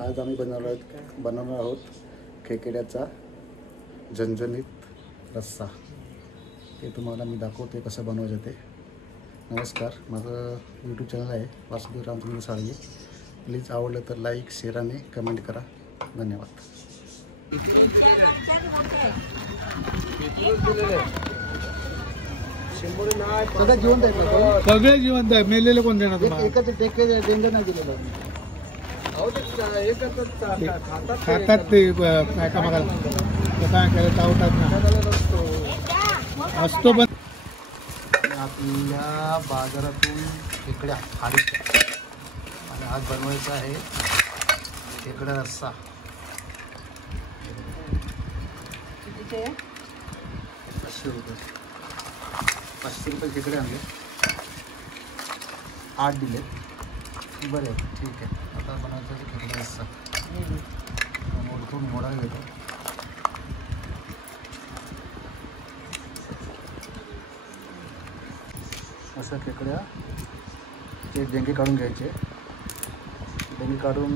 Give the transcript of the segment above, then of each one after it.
आज आम्ही बनवणार आहोत खेकड्याचा झणझणीत रस्सा। ते तुम्हाला मी दाखवते कसं बनवायचं ते। नमस्कार, माझं यूट्यूब चॅनल आहे वासुदेव रामचंद्र साळवे। प्लीज आवडलं तर लाईक, शेअर आणि कमेंट करा। धन्यवाद। सगळे जिवंत आहे, मेलेले कोण देणार तुम्हाला? एकच डेंगर नाही दिलेलं खातात ते एका मागा काय केलं चावतात ना असतो। पण आपल्या बाजारातून खेकड्या हाडीच्या आणि आज बनवायचा आहे खेकडा रस्सा। 500 रुपये 500 रुपये खेकडे आणले, 8 दिले। बरे ठीक आहे। आता बनवायचा आहे खेकडा रस्सा। मोडा घेतो। अशा खेकड्या ते डेंगे काढून घ्यायचे। डेंगे काढून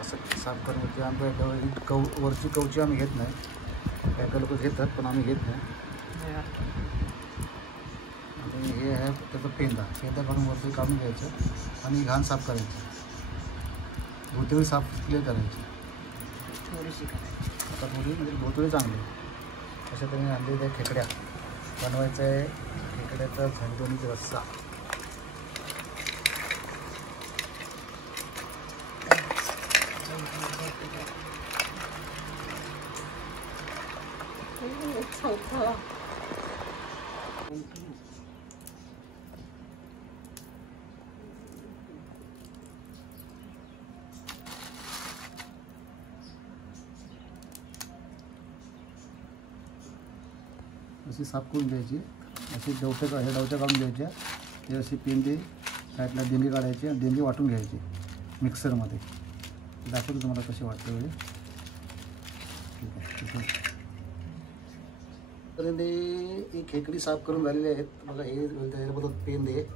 असं साफ करायचे। आमच्या वरची कवची आम्ही घेत नाही, काही लोक घेतात पण आम्ही घेत नाही। आणि हे आहे त्याचा पेंदा काढून वरती काढून घ्यायचं आणि घाण साफ करायची। भोवतळी साफ क्लिअर करायची थोडीशी। आता थोडी म्हणजे भोवतळी चांगली। अशा तऱ्हेने आणलेल्या खेकड्या बनवायचं आहे खेकड्याचा झणझणीत रस्सा। अशी साफ करून घ्यायची। अशी डवट्या काढून घ्यायच्या। ते अशी पेंदे साईडला डेंगे काढायचे आणि डेंगे वाटून घ्यायचे मिक्सरमध्ये। दाखवतो तुम्हाला कसे वाटतं वेळी। ठीक आहे। तर ही खेकडी साफ करून झालेली आहेत बघा। हे त्याच्याबद्दल पेंदे,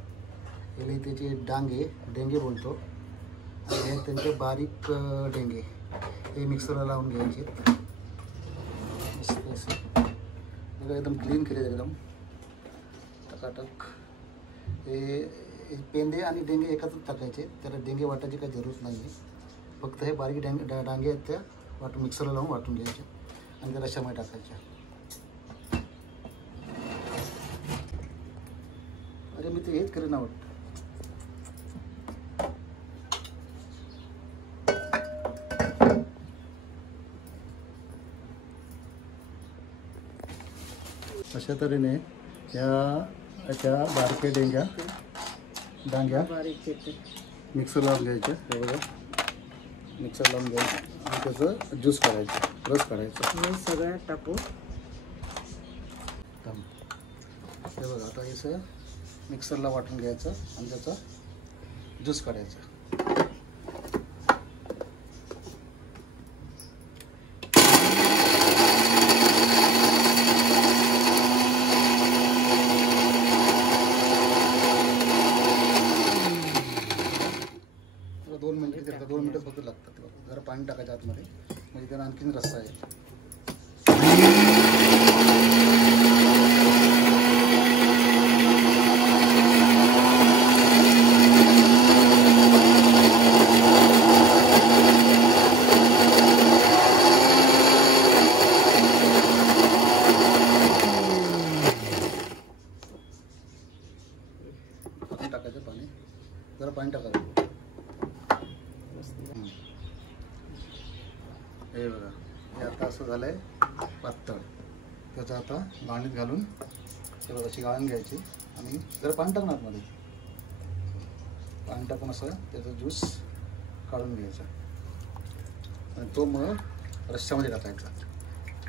हे त्याचे डांगे डेंगे बोलतो, आणि हे त्यांचे बारीक डेंगे हे मिक्सरला लावून घ्यायचे। एकदम क्लीन केले एकदम टकाटक। हे पेंदे आणि डेंगे एकत्रच टाकायचे, त्याला डेंगे वाटायची काही जरूरत नाही आहे। फक्त हे बारीक डांगे आहेत त्या मिक्सरला लावून वाटून घ्यायचे आणि त्या रश्श्यामध्ये टाकायच्या। अरे मी ते हेच करेन आवडतं। अशा तऱ्हेने त्या बारक्या डांग्या मिक्सर लावून घ्यायच्या। हे बघा मिक्सर लावून घ्यायचं आणि त्याचं ज्यूस काढायचं, रस काढायचा सगळ्यात टाकू। हे बघा आता हे मिक्सरला वाटून घ्यायचं आणि त्याचा ज्यूस काढायचा। दोन मिनिटं फक्त लागतात। जरा पाणी टाकायचं आतमध्ये, म्हणजे त्याला आणखीन रस्सा आहे। टाकायचं पाणी, जरा पाणी टाकायचं। हे बघा हे आता असं झालं आहे पातळ। त्याचं आता गाळणीत घालून त्याला अशी गाळण घ्यायची आणि जरा पाणी टाकणार मध्ये, पाणी टाकून असं त्याचा ज्यूस काढून घ्यायचा आणि तो मग रश्श्यामध्ये टाकायचा।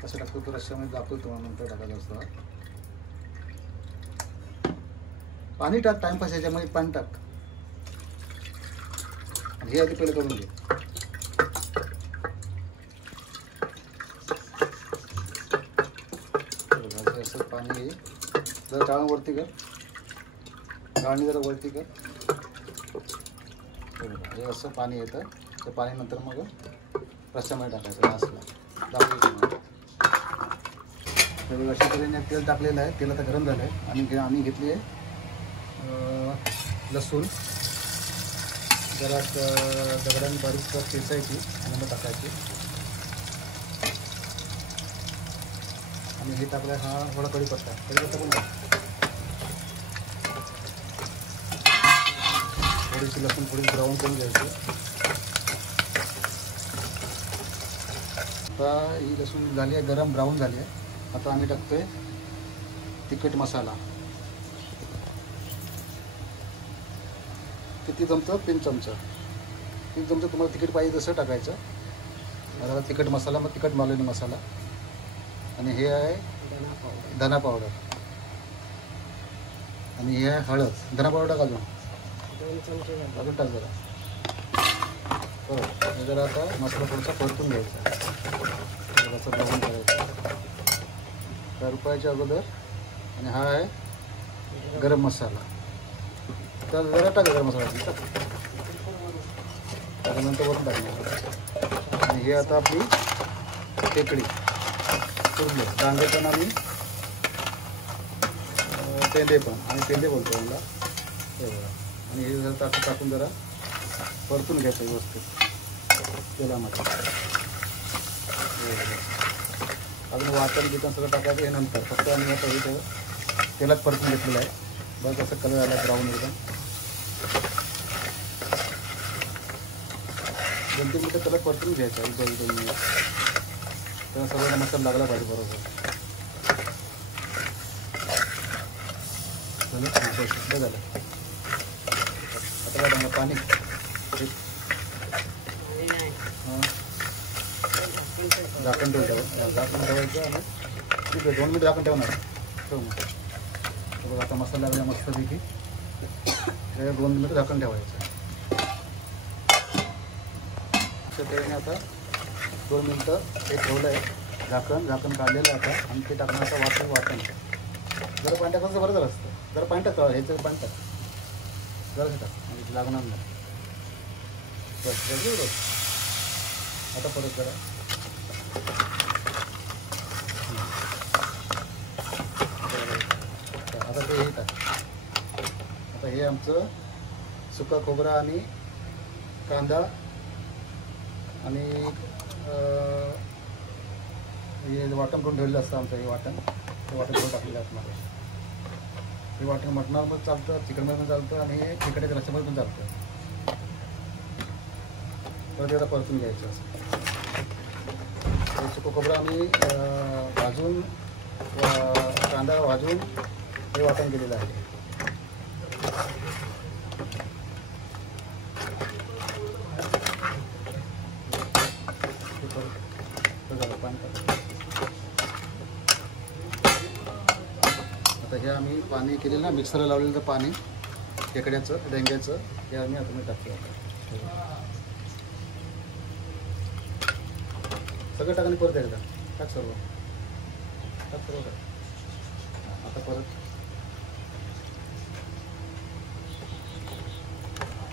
कसं टाकतो तो रश्श्यामध्ये दाखवतो तुम्हाला, नंतर टाकायचं असतं। पाणी टाक, टाइमपास याच्यामध्ये पाणी टाक। हे आधी पहिले करून घे। असं पाणी जरा टाळून वरती कर। गाळणी जरा वरती कर. हे असं पाणी येतं. ते पाणी नंतर मग रस्स्यामध्ये टाकायचं लास्टला दाखवलं. अशा तऱ्हेने तेल टाकलेलं आहे. तेल आता गरम झालं आहे आणि आम्ही घेतली आहे लसूण जरा दगडाने बारीक ठेचायची आणि मग टाकायची. आणि हे टाकलं हा थोडा कढीपत्ता पण थोडीशी लसूण थोडी ब्राऊन करून घ्यायची. आता ही लसूण झाली आहे गरम ब्राऊन झाली आहे. आता आम्ही टाकतोय तिखट मसाला. किती चमचा? 3 चमचा. 3 चमचा तुम्हाला तिखट पाहिजे तसं टाकायचं. आता तिखट मसाला मग तिखट मालवणी मसाला. आणि हे आहे धना पावडर. आणि हे आहे हळद. धना पावडर टाक अजून टाक जरा. बरं हे जरा आता मसाला थोडासा परतून घ्यायचा. असं ब्राऊन करायचं त्या रुपयाच्या अगोदर. आणि हा आहे गरम मसाला. तर जरा टाका गरम मसाला त्याच्यानंतर वरून टाकणार. आणि हे आता आपली खेकडी कुर्ले डांगे पण आणि पेंदे पण. आणि पेंदे बोलतो मला हे बघा. आणि हे जरा टाकून जरा परतून घ्यायचं व्यवस्थित तेलामध्ये. अजून वाटण बिटण सगळं टाकायचं हे नंतर. फक्त आम्ही आता हे तेलात परतून घेतलेलं आहे. बस असं कलर आला ब्राऊन एकदम. 2-3 मिनटं त्याला परतून घ्यायचं. 1-2 मिनिट तेव्हा सगळं मसाला लागला पाहिजे बरोबर. झालं. आता काय टाकणार पाणी. झाकण ठेवायचं आणि ठीक आहे 2 मिनिट झाकण ठेवणार. ठेव मग आता मसाला लागला मस्तपैकी. 2 मिनिट झाकण ठेवायचं. अशा तऱ्हेने आता 2 मिनिटं हे ठेवलं आहे झाकण काढलेलं आहे आता. आणि ते टाकणार आता वाटण. जरा पाणी टाकायचं बरं झालं असतं. जरा पाणी टाक. ह्याचं पाणी टाक जरा टाक म्हणजे लागणार नाही. बस आता परत जरा आता ते हे टाक. आता हे आमचं सुका खोबरा आणि कांदा आणि हे वाटण करून ठेवलेलं असतं आमचं. हे वाटण थोडं टाकलेलं असणार. हे वाटण मटणावर पण चालतं, चिकनमध्ये पण चालतं आणि हे खेकड्याच्या रस्स्यामध्ये पण चालतं. परत त्याला परतून घ्यायचं असं. सुकं खोबरं आम्ही भाजून कांदा भाजून हे वाटण केलेलं आहे. आता हे आम्ही पाणी केलेलं ना मिक्सरला लावलेलं पाणी खेकड्याचं डेंग्याचं हे आम्ही आता टाकतो. सगळं टाकून परत एकदा टाक सर्व टाक. आता परत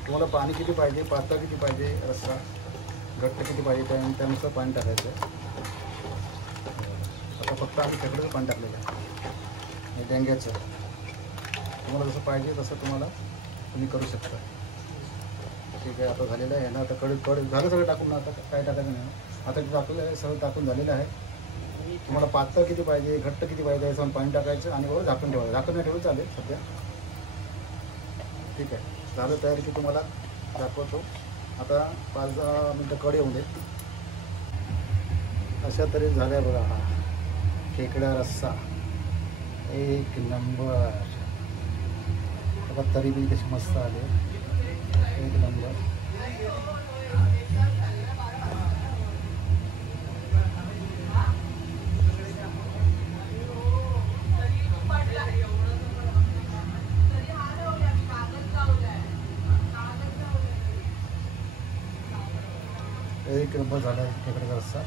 तुम्हाला पाणी किती पाहिजे, पातळ किती पाहिजे, रस्सा घट्ट किती पाहिजे त्यानुसार पाणी टाकायचं. आता फक्त आम्ही खेकड्याचं पाणी टाकलेलं आहे डेंग्याचं. तुम्हाला जसं पाहिजे तसं तुम्ही करू शकता. ठीक आहे आता झालेलं आहे ना. आता कढी झालं सगळं टाकून. आता काय टाकायचं नाही. आता टाकलेलं आहे सगळं टाकून झालेलं आहे. तुम्हाला पातळ किती पाहिजे घट्ट किती पाहिजे याचं पाणी टाकायचं आणि वर झाकण ठेवायचं. झाकण नाही ठेवलं चालेल सध्या. ठीक आहे झालं तयारी की तुम्हाला दाखवतो. आता 5-10 मिनटं कढी होऊन दे. अशा तरी झाल्या बघा. हा खेकडा रस्सा एक नंबर. आता तरी बी कशी मस्त आले. एक नंबर. एक नंबर झाला खेकड्याचा रस्सा.